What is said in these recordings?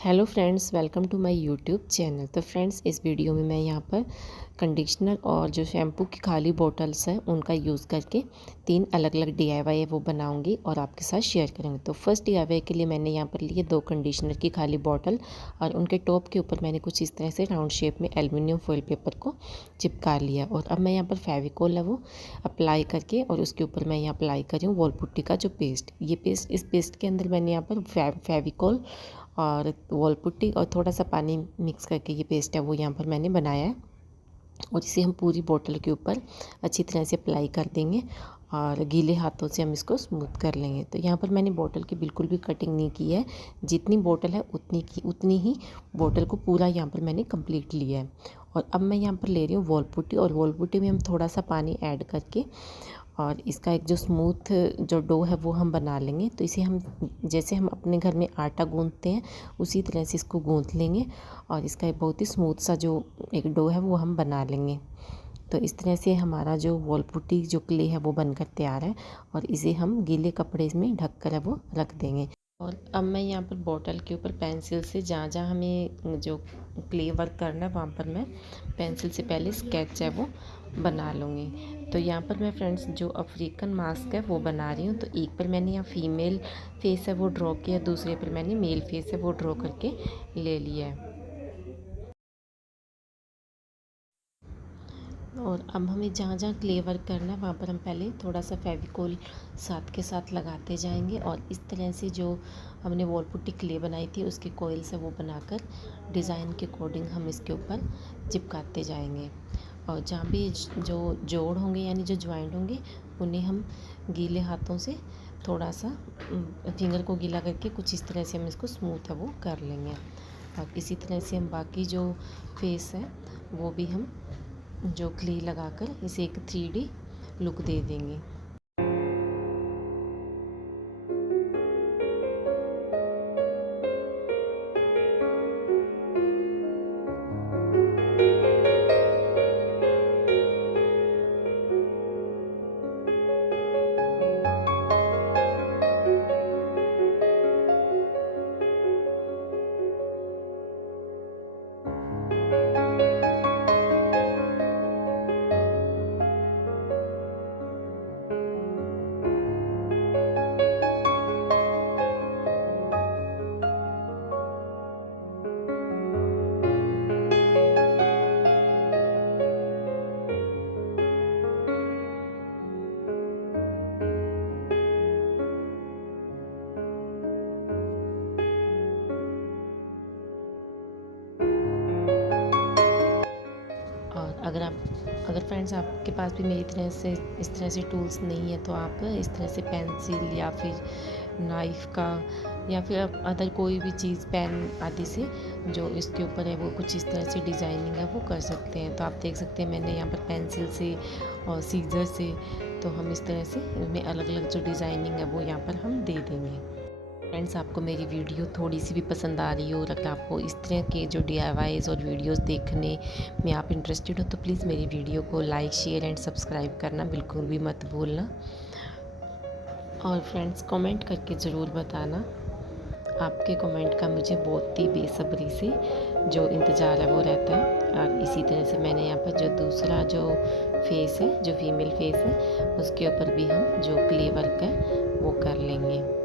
Hello friends, welcome to my YouTube channel. तो friends, इस video में मैं यहाँ पर कंडीशनर और जो शैम्पू की खाली बॉटल्स हैं उनका यूज़ करके 3 अलग अलग डीआईवाई है वो बनाऊंगी और आपके साथ शेयर करेंगे। तो फर्स्ट डीआईवाई के लिए मैंने यहाँ पर लिए 2 कंडीशनर की खाली बॉटल और उनके टॉप के ऊपर मैंने कुछ इस तरह से राउंड शेप में एल्युमिनियम फॉइल पेपर को चिपका लिया। और अब मैं यहाँ पर फेविकोल है वो अप्लाई करके और उसके ऊपर मैं यहाँ अप्लाई कर रही हूँ वॉल पुट्टी का जो पेस्ट। इस पेस्ट के अंदर मैंने यहाँ पर फेविकोल और वॉल पुट्टी और थोड़ा सा पानी मिक्स करके ये पेस्ट है वो यहाँ पर मैंने बनाया है। और इसे हम पूरी बोतल के ऊपर अच्छी तरह से अप्लाई कर देंगे और गीले हाथों से हम इसको स्मूथ कर लेंगे। तो यहाँ पर मैंने बोतल की बिल्कुल भी कटिंग नहीं की है, जितनी बोतल है उतनी ही बोतल को पूरा यहाँ पर मैंने कंप्लीट लिया है। और अब मैं यहाँ पर ले रही हूँ वॉल पुट्टी और वॉल पुट्टी में हम थोड़ा सा पानी ऐड करके और इसका एक जो स्मूथ जो डो है वो हम बना लेंगे। तो इसे हम जैसे हम अपने घर में आटा गूंथते हैं उसी तरह से इसको गूंथ लेंगे और इसका एक बहुत ही स्मूथ सा जो एक डो है वो हम बना लेंगे। तो इस तरह से हमारा जो वॉल पुट्टी जो क्ले है वो बनकर तैयार है और इसे हम गीले कपड़े में ढक कर है वो रख देंगे। और अब मैं यहाँ पर बॉटल के ऊपर पेंसिल से जहाँ जहाँ हमें जो क्ले वर्क करना है वहाँ पर मैं पेंसिल से पहले स्केच है वो बना लूँगी। तो यहाँ पर मैं फ्रेंड्स जो अफ्रीकन मास्क है वो बना रही हूँ। तो एक पर मैंने यहाँ फीमेल फेस है वो ड्रॉ किया, दूसरे पर मैंने मेल फेस है वो ड्रॉ करके ले लिया है। और अब हमें जहाँ जहाँ क्ले वर्क करना है वहाँ पर हम पहले थोड़ा सा फेविकोल साथ के साथ लगाते जाएंगे और इस तरह से जो हमने वॉल पुट्टी क्ले बनाई थी उसके कोयल से वो बनाकर डिज़ाइन के अकॉर्डिंग हम इसके ऊपर चिपकाते जाएंगे। और जहाँ भी जो जोड़ होंगे यानी जो ज्वाइंट होंगे उन्हें हम गीले हाथों से थोड़ा सा फिंगर को गीला करके कुछ इस तरह से हम इसको स्मूथ है वो कर लेंगे। और इसी तरह से हम बाकी जो फेस है वो भी हम जो क्ले लगाकर इसे एक 3D लुक दे देंगे। और अगर फ्रेंड्स आपके पास भी मेरी तरह से इस तरह से टूल्स नहीं है तो आप इस तरह से पेंसिल या फिर नाइफ़ का या फिर आप अदर कोई भी चीज़ पेन आदि से जो इसके ऊपर है वो कुछ इस तरह से डिज़ाइनिंग है वो कर सकते हैं। तो आप देख सकते हैं मैंने यहाँ पर पेंसिल से और सीजर से तो हम इस तरह से इनमें अलग अलग जो डिज़ाइनिंग है वो यहाँ पर हम दे देंगे। फ्रेंड्स, आपको मेरी वीडियो थोड़ी सी भी पसंद आ रही हो और अगर आपको इस तरह के जो DIYs और वीडियोस देखने में आप इंटरेस्टेड हो तो प्लीज़ मेरी वीडियो को लाइक शेयर एंड सब्सक्राइब करना बिल्कुल भी मत भूलना। और फ्रेंड्स, कमेंट करके ज़रूर बताना, आपके कमेंट का मुझे बहुत ही बेसब्री से जो इंतज़ार है वो रहता है। और इसी तरह से मैंने यहाँ पर जो दूसरा जो फेस है जो फीमेल फेस है उसके ऊपर भी हम जो क्ले वर्क है वो कर लेंगे।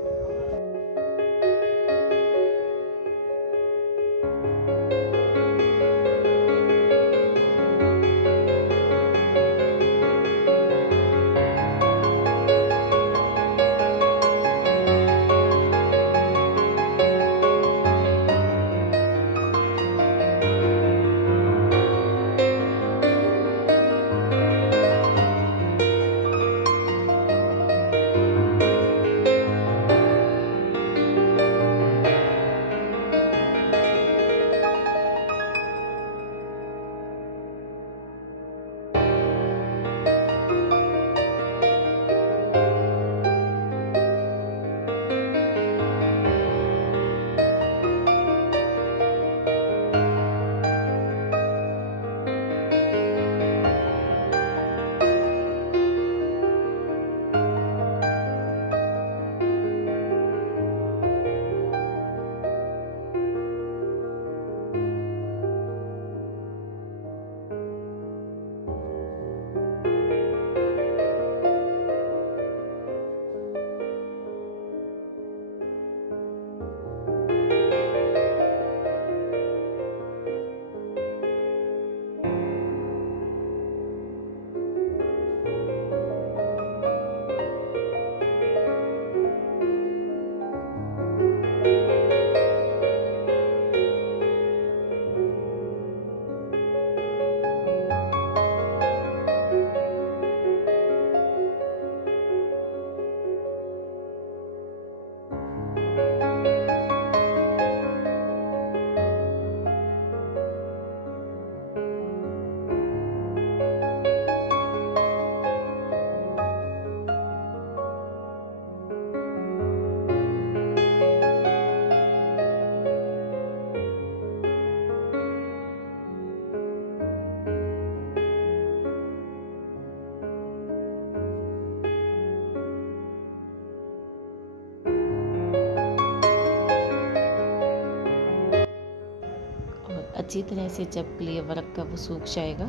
अच्छी तरह से जब क्ले वर्क का वो सूख जाएगा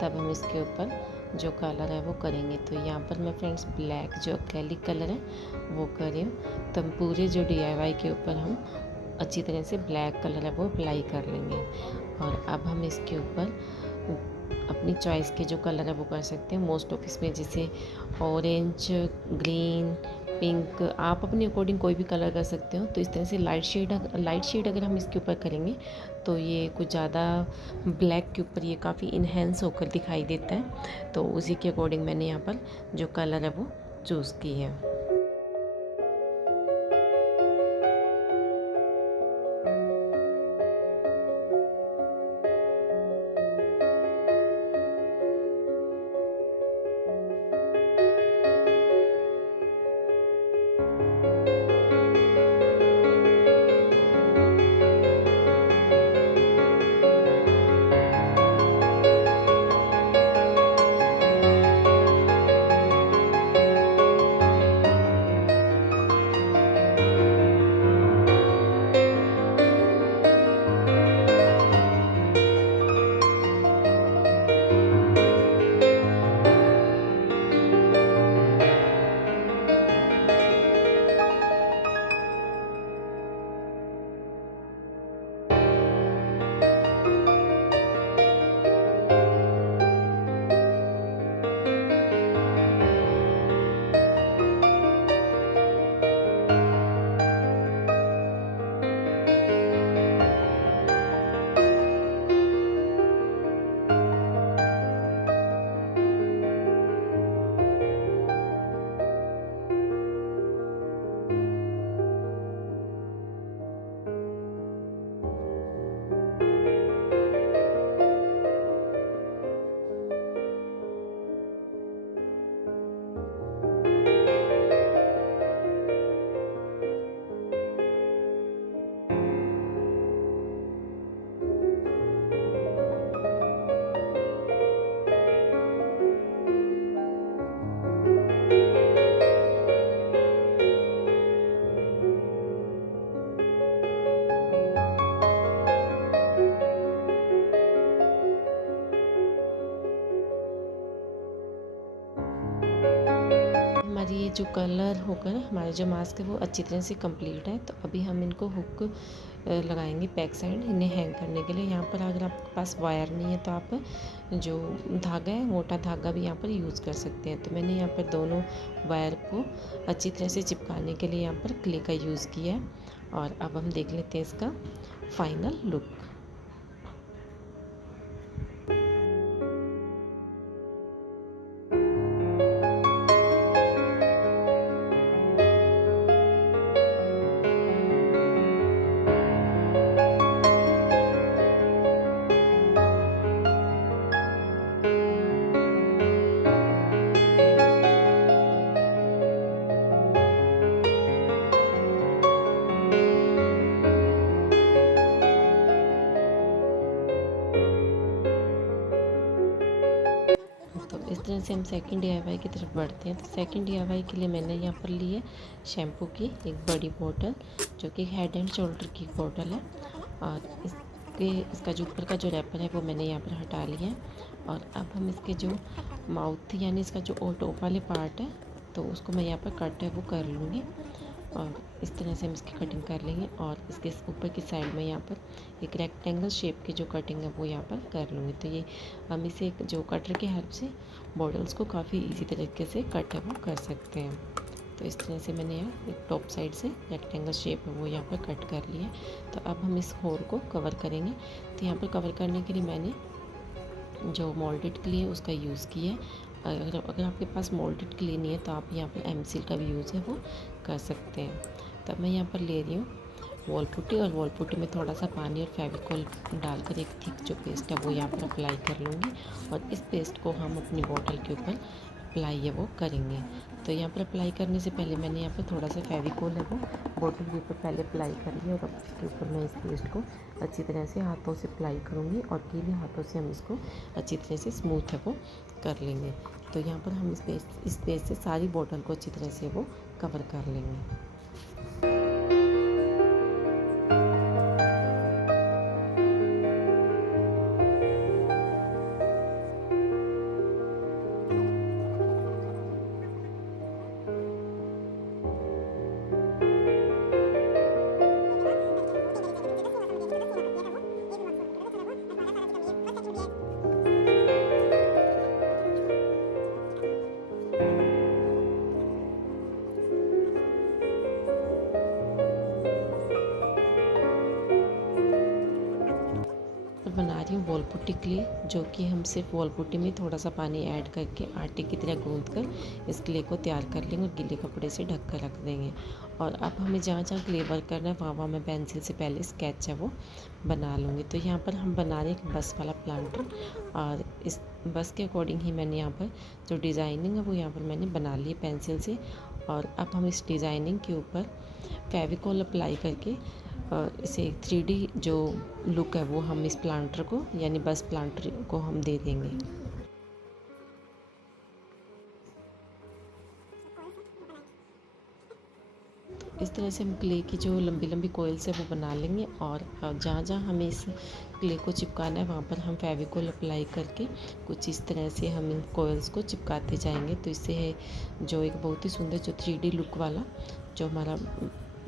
तब हम इसके ऊपर जो कलर है वो करेंगे। तो यहाँ पर मैं फ्रेंड्स ब्लैक जो एक्रेलिक कलर है वो कर रही हूँ। तो हम पूरे जो DIY के ऊपर हम अच्छी तरह से ब्लैक कलर है वो अप्लाई कर लेंगे। और अब हम इसके ऊपर अपनी चॉइस के जो कलर है वो कर सकते हैं। मोस्ट ऑफ इसमें जैसे ऑरेंज, ग्रीन, पिंक, आप अपने अकॉर्डिंग कोई भी कलर कर सकते हो। तो इस तरह से लाइट शेड अगर हम इसके ऊपर करेंगे तो ये कुछ ज़्यादा ब्लैक के ऊपर ये काफ़ी इन्हेंस होकर दिखाई देता है। तो उसी के अकॉर्डिंग मैंने यहाँ पर जो कलर है वो चूज़ की है। हमारी ये जो कलर होकर हमारे जो मास्क है वो अच्छी तरह से कंप्लीट है। तो अभी हम इनको हुक लगाएंगे बैक साइड इन्हें हैंग करने के लिए। यहाँ पर अगर आपके पास वायर नहीं है तो आप जो धागा है मोटा धागा भी यहाँ पर यूज़ कर सकते हैं। तो मैंने यहाँ पर दोनों वायर को अच्छी तरह से चिपकाने के लिए यहाँ पर क्ले का यूज़ किया है। और अब हम देख लेते हैं इसका फाइनल लुक। इस तरह से हम सेकंड DIY की तरफ बढ़ते हैं। तो सेकंड DIY के लिए मैंने यहाँ पर ली है शैम्पू की एक बड़ी बोतल, जो कि हेड एंड शोल्डर की बोतल है। और इसका जो ऊपर का जो रैपर है वो मैंने यहाँ पर हटा लिया है। और अब हम इसके जो माउथ यानी इसका जो टॉप वाले पार्ट है तो उसको मैं यहाँ पर कट है वो कर लूँगी। और इस तरह से हम इसकी कटिंग कर लेंगे। और इसके ऊपर की साइड में यहाँ पर एक रेक्टेंगल शेप की जो कटिंग है वो यहाँ पर कर लूँगी। तो ये हम इसे एक जो कटर की हेल्प से बॉटल्स को काफ़ी इजी तरीके से कट है वो कर सकते हैं। तो इस तरह से मैंने यहाँ एक टॉप साइड से रेक्टेंगल शेप है वो यहाँ पर कट कर लिया है। तो अब हम इस होल को कवर करेंगे। तो यहाँ पर कवर करने के लिए मैंने जो मोल्डेड क्ले है उसका यूज़ किया है। अगर आपके पास मोल्डेड क्ले नहीं है तो आप यहाँ पर एमसील का भी यूज़ है वो कर सकते हैं। तब मैं यहाँ पर ले रही हूँ वॉल पुट्टी, और वॉल पुट्टी में थोड़ा सा पानी और फेविकोल डालकर एक थिक जो पेस्ट है वो यहाँ पर अप्लाई कर लूँगी। और इस पेस्ट को हम अपनी बॉटल के ऊपर अप्लाई है वो करेंगे। तो यहाँ पर अप्लाई करने से पहले मैंने यहाँ पर थोड़ा सा फेविकोल है वो बॉटल के ऊपर पहले अप्लाई कर लिया। और अब इसके ऊपर मैं इस पेस्ट को अच्छी तरह से हाथों से अप्लाई करूँगी और गीले हाथों से हम इसको अच्छी तरह से स्मूथ है वो कर लेंगे। तो यहाँ पर हम इस पेस्ट से सारी बॉटल को अच्छी तरह से वो कवर कर लेंगे। रही हूँ वॉल पुट्टी क्ले, जो कि हम सिर्फ वॉल पुट्टी में थोड़ा सा पानी ऐड करके आटे की तरह गूंथ कर इस क्ले को तैयार कर लेंगे और गीले कपड़े से ढक कर रख देंगे। और अब हमें जहाँ जहाँ क्ले वर्क करना है वहाँ मैं पेंसिल से पहले स्केच है वो बना लूँगी। तो यहाँ पर हम बना रहे हैं एक बस वाला प्लांटर, और इस बस के अकॉर्डिंग ही मैंने यहाँ पर जो डिज़ाइनिंग है वो यहाँ पर मैंने बना ली है पेंसिल से। और अब हम इस डिज़ाइनिंग के ऊपर फेविकॉल अप्लाई करके इसे 3D जो लुक है वो हम इस प्लांटर को, यानी बस प्लांटर को हम दे देंगे। इस तरह से हम क्ले की जो लंबी लंबी कोयल्स है वो बना लेंगे, और जहाँ जहाँ हमें इस क्ले को चिपकाना है वहाँ पर हम फेविकॉल अप्लाई करके कुछ इस तरह से हम इन कोयल्स को चिपकाते जाएंगे। तो इससे है जो एक बहुत ही सुंदर जो 3D लुक वाला जो हमारा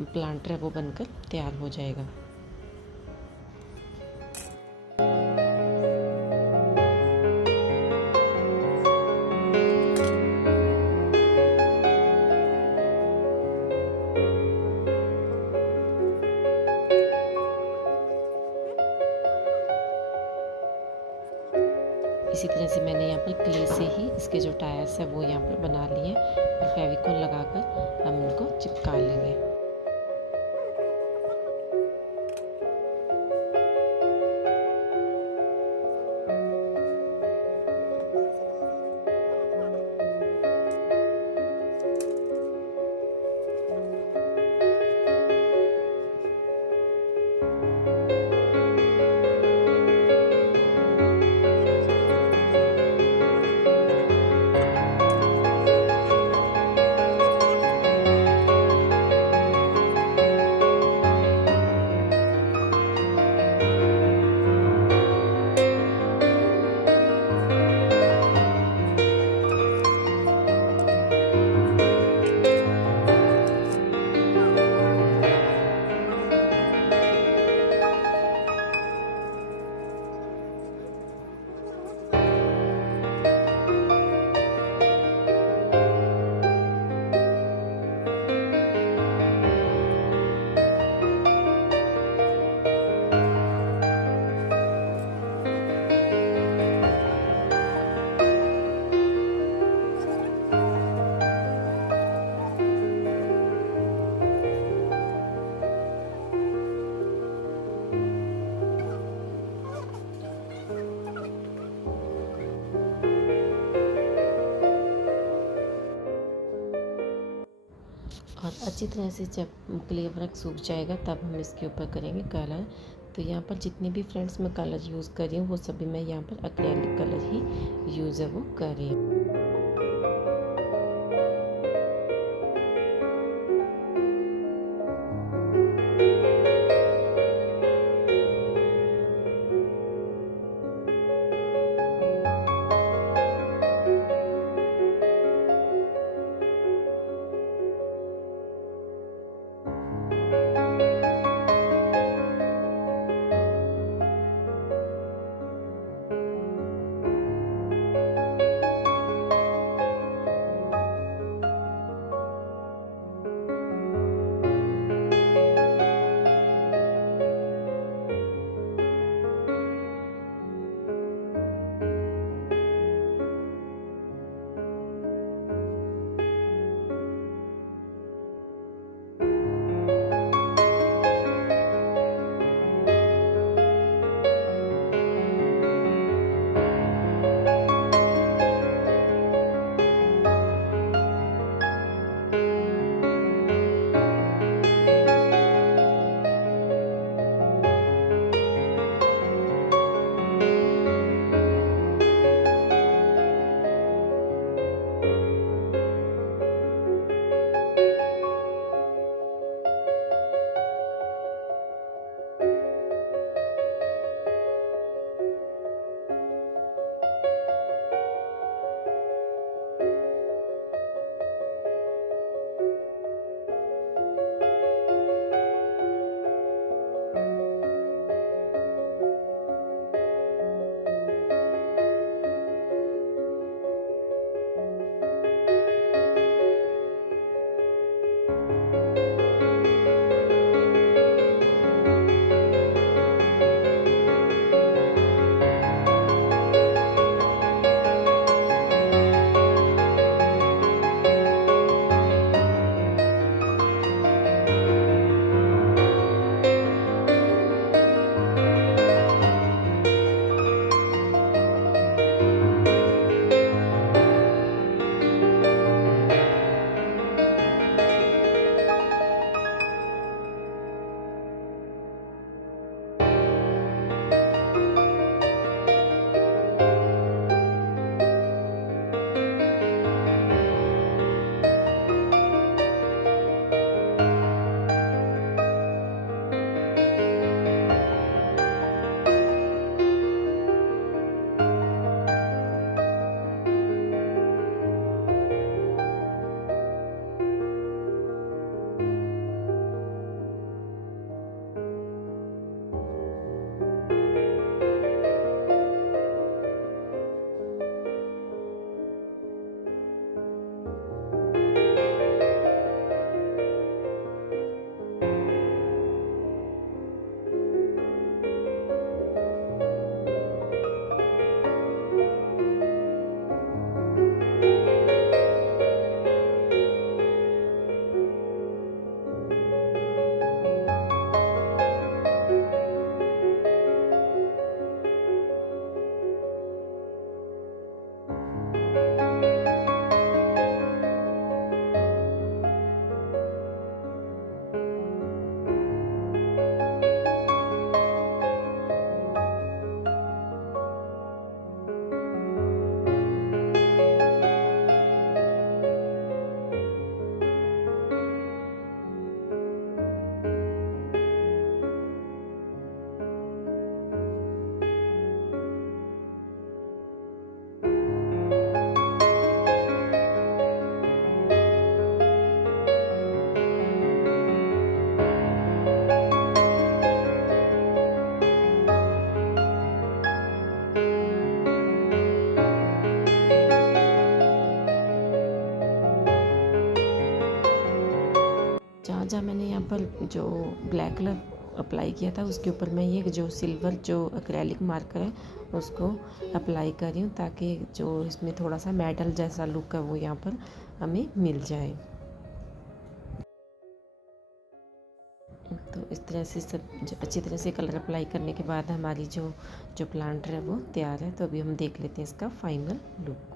प्लांटर है वो बनकर तैयार हो जाएगा। इसी तरह से मैंने यहाँ पर क्ले से ही इसके जो टायर्स है वो यहाँ पर बना लिए और फेविकॉल लगाकर हम इनको चिपका लेंगे। और अच्छी तरह से जब क्ले वर्क सूख जाएगा तब हम इसके ऊपर करेंगे कलर। तो यहाँ पर जितने भी फ्रेंड्स मैं कलर यूज़ कर रही हूँ वो सभी मैं यहाँ पर एक्रेलिक कलर ही यूज़ है वो कर रही हूँ। पर जो ब्लैक कलर अप्लाई किया था उसके ऊपर मैं ये जो सिल्वर जो एक्रेलिक मार्कर है उसको अप्लाई कर रही हूँ, ताकि जो इसमें थोड़ा सा मेटल जैसा लुक है वो यहाँ पर हमें मिल जाए। तो इस तरह से सब अच्छी तरह से कलर अप्लाई करने के बाद हमारी जो प्लांटर है वो तैयार है। तो अभी हम देख लेते हैं इसका फाइनल लुक।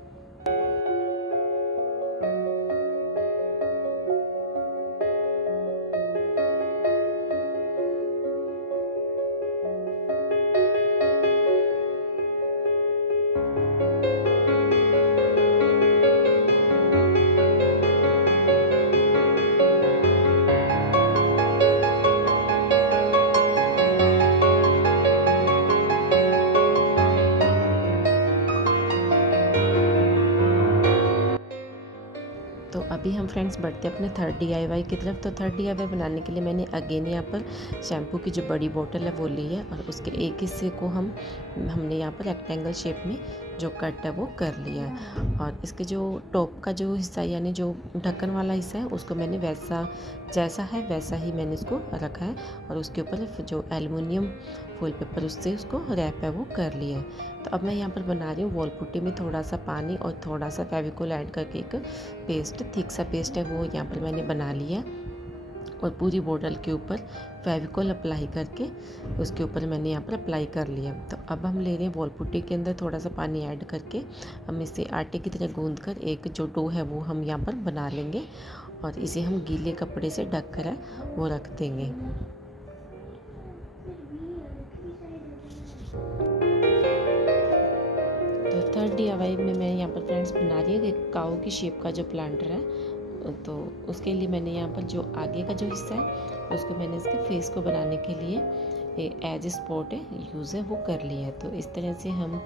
तो अभी हम फ्रेंड्स बढ़ते अपने थर्ड DIY की तरफ। तो थर्ड DIY बनाने के लिए मैंने अगेन यहाँ पर शैम्पू की जो बड़ी बोतल है वो ली है, और उसके एक हिस्से को हमने यहाँ पर रेक्टेंगल शेप में जो कट है वो कर लिया है। और इसके जो टॉप का जो हिस्सा यानी जो ढक्कन वाला हिस्सा है उसको मैंने जैसा है वैसा ही मैंने इसको रखा है, और उसके ऊपर जो एल्युमिनियम फॉइल पेपर उससे उसको रैप है वो कर लिया है। तो अब मैं यहाँ पर बना रही हूँ वॉल पुट्टी में थोड़ा सा पानी और थोड़ा सा फेविकोल ऐड करके एक पेस्ट, थिक सा पेस्ट है वो यहाँ पर मैंने बना लिया, और पूरी बोतल के ऊपर फेविकोल अप्लाई करके उसके ऊपर मैंने यहाँ पर अप्लाई कर लिया। तो अब हम ले रहे हैं वॉल पुट्टी के अंदर थोड़ा सा पानी ऐड करके हम इसे आटे की तरह गूंद कर एक जो डो है वो हम यहाँ पर बना लेंगे, और इसे हम गीले कपड़े से ढक कर है वो रख देंगे। तो थर्ड DIY में मैं यहाँ पर फ्रेंड्स बना रही हूँ एक काऊ की शेप का जो प्लांटर है। तो उसके लिए मैंने यहाँ पर जो आगे का जो हिस्सा है उसको मैंने इसके फेस को बनाने के लिए एज स्पॉट है यूज़ है वो कर लिया है। तो इस तरह से हम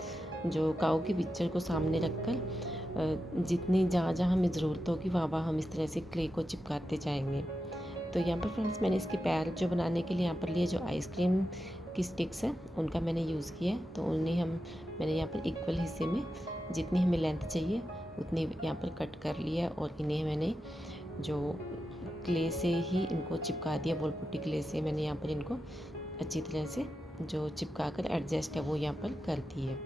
जो काऊ की पिक्चर को सामने रखकर जितनी जहाँ जहाँ हमें ज़रूरत होगी वहाँ हम इस तरह से क्ले को चिपकाते जाएंगे। तो यहाँ पर फ्रेंड्स मैंने इसके पैर जो बनाने के लिए यहाँ पर लिए जो आइसक्रीम की स्टिक्स है उनका मैंने यूज़ किया है। तो मैंने यहाँ पर इक्वल हिस्से में जितनी हमें लेंथ चाहिए उतनी यहाँ पर कट कर लिया, और इन्हें मैंने जो क्ले से ही इनको चिपका दिया, वॉल पुट्टी क्ले से मैंने यहाँ पर इनको अच्छी तरह से जो चिपका कर एडजस्ट है वो यहाँ पर कर दी है।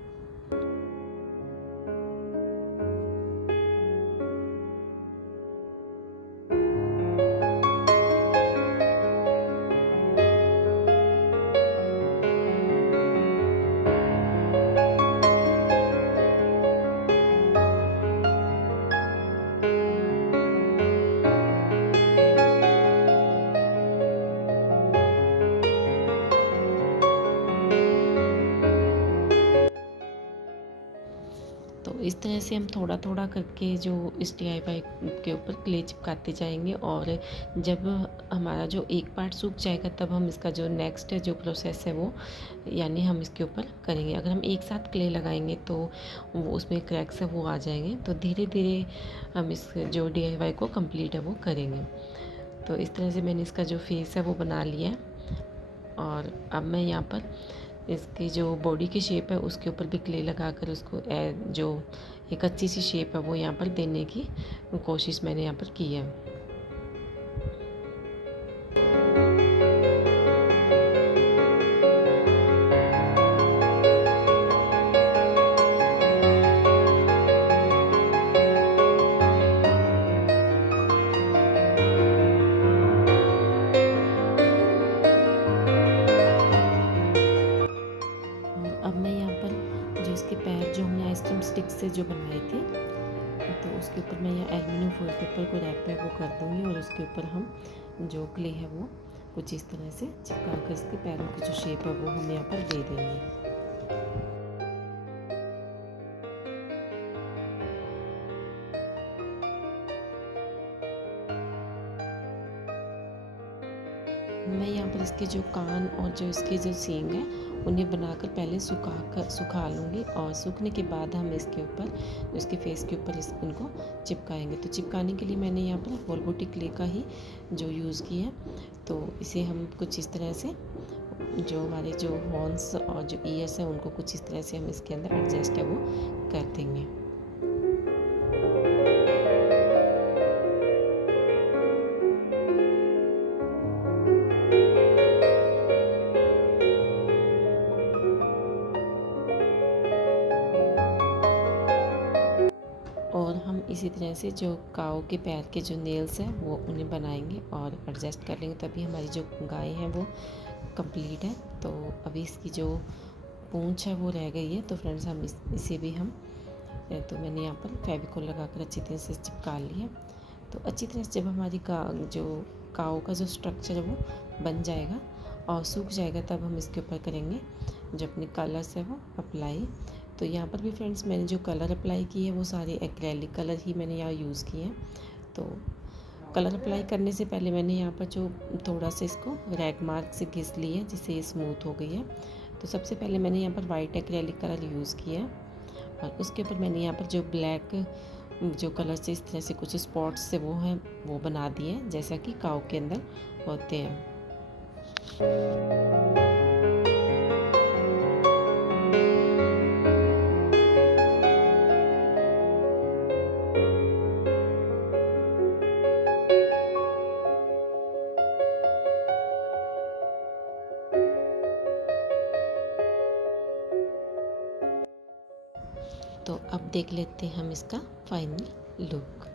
तो इस तरह से हम थोड़ा थोड़ा करके जो इस DIY के ऊपर क्ले चिपकाते जाएंगे, और जब हमारा जो एक पार्ट सूख जाएगा तब हम इसका जो नेक्स्ट जो प्रोसेस है वो यानी हम इसके ऊपर करेंगे। अगर हम एक साथ क्ले लगाएंगे तो वो उसमें क्रैक्स है वो आ जाएंगे। तो धीरे धीरे हम इस जो DIY को कंप्लीट है वो करेंगे। तो इस तरह से मैंने इसका जो फेस है वो बना लिया है, और अब मैं यहाँ पर इसकी जो बॉडी की शेप है उसके ऊपर भी क्ले लगाकर उसको जो एक अच्छी सी शेप है वो यहाँ पर देने की कोशिश मैंने यहाँ पर की है। अब मैं यहाँ पर जो इसके पैर जो हमने आइसक्रीम स्टिक से जो बनाए थे तो उसके ऊपर मैं यहाँ एल्युमिनियम फॉइल पेपर को रैप है वो कर दूँगी, और उसके ऊपर हम जो क्ले है वो कुछ इस तरह से चिपका कर इसके पैरों की जो शेप है वो हम यहाँ पर दे देंगे। मैं यहाँ पर इसके जो कान और जो इसके जो सींग है उन्हें बनाकर पहले सुखा लूँगी, और सूखने के बाद हम इसके ऊपर इसके फेस के ऊपर इनको चिपकाएंगे। तो चिपकाने के लिए मैंने यहाँ पर वॉल पुट्टी क्ले का ही जो यूज़ किया है। तो इसे हम कुछ इस तरह से जो हमारे जो हॉर्न्स और जो ईयर्स हैं उनको कुछ इस तरह से हम इसके अंदर एडजस्ट है वो कर देंगे। इसी तरह से जो काऊ के पैर के जो नेल्स हैं वो उन्हें बनाएंगे और एडजस्ट कर लेंगे, तभी हमारी जो गाय है वो कंप्लीट है। तो अभी इसकी जो पूंछ है वो रह गई है, तो फ्रेंड्स हम इसे भी हम तो मैंने यहाँ पर फेविकोल लगाकर अच्छी तरह से चिपका लिया। तो अच्छी तरह से जब हमारी जो काऊ का जो स्ट्रक्चर है वो बन जाएगा और सूख जाएगा, तब हम इसके ऊपर करेंगे जो अपने कलर्स है वो अप्लाई। तो यहाँ पर भी फ्रेंड्स मैंने जो कलर अप्लाई किए हैं वो सारे एक्रेलिक कलर ही मैंने यहाँ यूज़ किए हैं। तो कलर अप्लाई करने से पहले मैंने यहाँ पर जो थोड़ा सा इसको रैग मार्क से घिस लिया है, जिससे ये स्मूथ हो गई है। तो सबसे पहले मैंने यहाँ पर वाइट एक्रेलिक कलर यूज़ किया है और उसके ऊपर मैंने यहाँ पर जो ब्लैक जो कलर से इस तरह से कुछ स्पॉट्स से वो हैं वो बना दिए हैं, जैसा कि काऊ के अंदर होते हैं। तो अब देख लेते हैं हम इसका फाइनल लुक।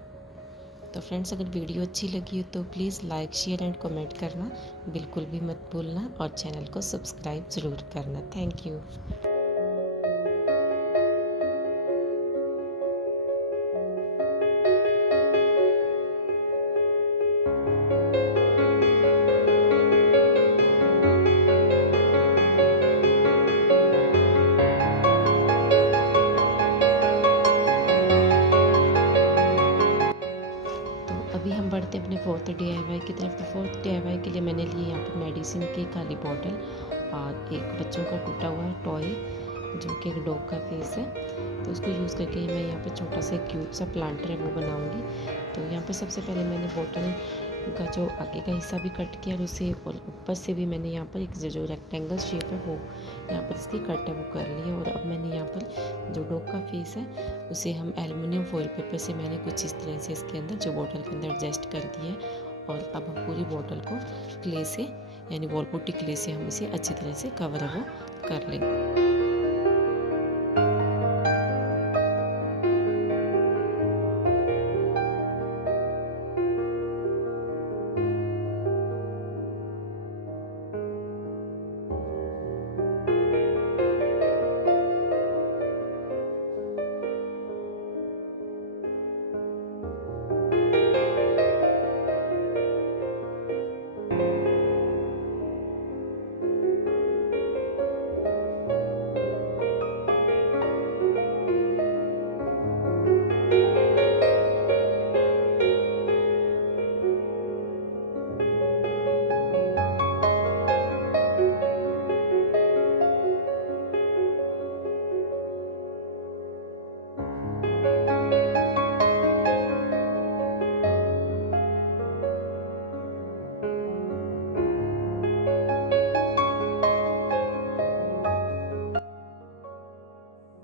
तो फ्रेंड्स, अगर वीडियो अच्छी लगी हो तो please like, share and comment करना बिल्कुल भी मत भूलना और चैनल को सब्सक्राइब ज़रूर करना। Thank you. अभी हम बढ़ते हैं अपने फोर्थ DIY की तरफ। तो फोर्थ DIY के लिए मैंने लिए यहाँ पर मेडिसिन की खाली बॉटल और एक बच्चों का टूटा हुआ टॉय जो कि एक डॉग का फेस है। तो उसको यूज़ करके मैं यहाँ पर छोटा सा क्यूट सा प्लांटर है वो बनाऊँगी। तो यहाँ पर सबसे पहले मैंने बॉटल का जो आगे का हिस्सा भी कट किया और उसे और ऊपर से भी मैंने यहाँ पर एक जो रेक्टेंगल शेप है वो यहाँ पर इसकी कट है वो कर ली है। और अब मैंने यहाँ पर जो डॉग का फेस है उसे हम एल्युमिनियम फॉइल पेपर से मैंने कुछ इस तरह से इसके अंदर जो बॉटल के अंदर एडजस्ट कर दिया है। और अब हम पूरी बॉटल को क्ले से यानी वॉल पुट्टी क्ले से हम इसे अच्छी तरह से कवर वो कर लेंगे।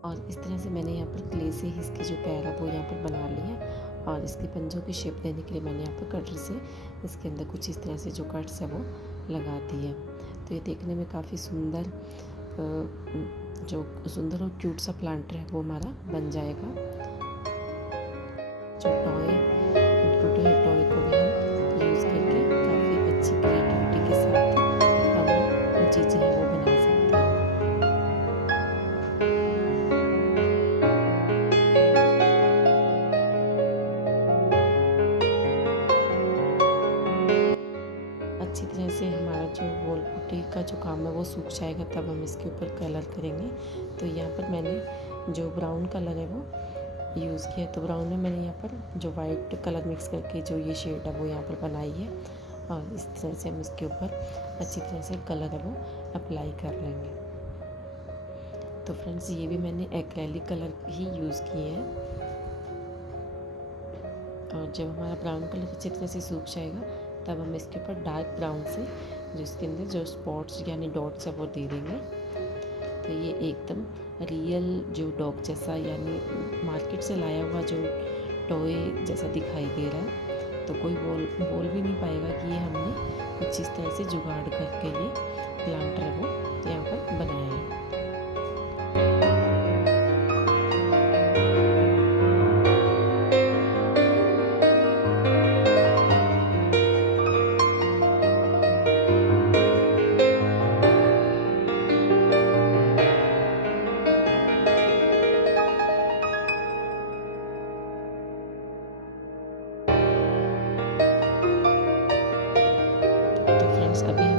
और इस तरह से मैंने यहाँ पर क्ले से ही इसके जो पैर है वो यहाँ पर बना लिए हैं और इसके पंजों की शेप देने के लिए मैंने यहाँ पर कटर से इसके अंदर कुछ इस तरह से जो कट्स है वो लगा दिए। तो ये देखने में काफ़ी सुंदर जो सुंदर और क्यूट सा प्लांटर है वो हमारा बन जाएगा। जो टॉय टूटे हुए टॉय को भी हम यूज़ करके काफ़ी अच्छी क्रिएटिविटी के साथ हम चीज़ें हैं वो बना सकते हैं। अच्छी तरह से हमारा जो वॉल पुट्टी का जो काम है वो सूख जाएगा, तब हम इसके ऊपर कलर करेंगे। तो यहाँ पर मैंने जो ब्राउन कलर है वो यूज़ किया। तो ब्राउन में मैंने यहाँ पर जो वाइट कलर मिक्स करके जो ये शेड है वो यहाँ पर बनाई है और इस तरह से हम इसके ऊपर अच्छी तरह से कलर है वो अप्लाई कर लेंगे। तो फ्रेंड्स, ये भी मैंने एक्रेलिक कलर ही यूज़ किए हैं। और जब हमारा ब्राउन कलर अच्छी तरह से सूख जाएगा तब हम इसके ऊपर डार्क ब्राउन से जो इसके अंदर जो स्पॉट्स यानी डॉट्स है वो दे देंगे। तो ये एकदम रियल जो डॉग जैसा यानी मार्केट से लाया हुआ जो टॉय जैसा दिखाई दे रहा है। तो कोई बोल भी नहीं पाएगा कि ये हमने कुछ इस तरह से जुगाड़ करके ये प्लांटर है वो यहाँ पर बनाया है। अभी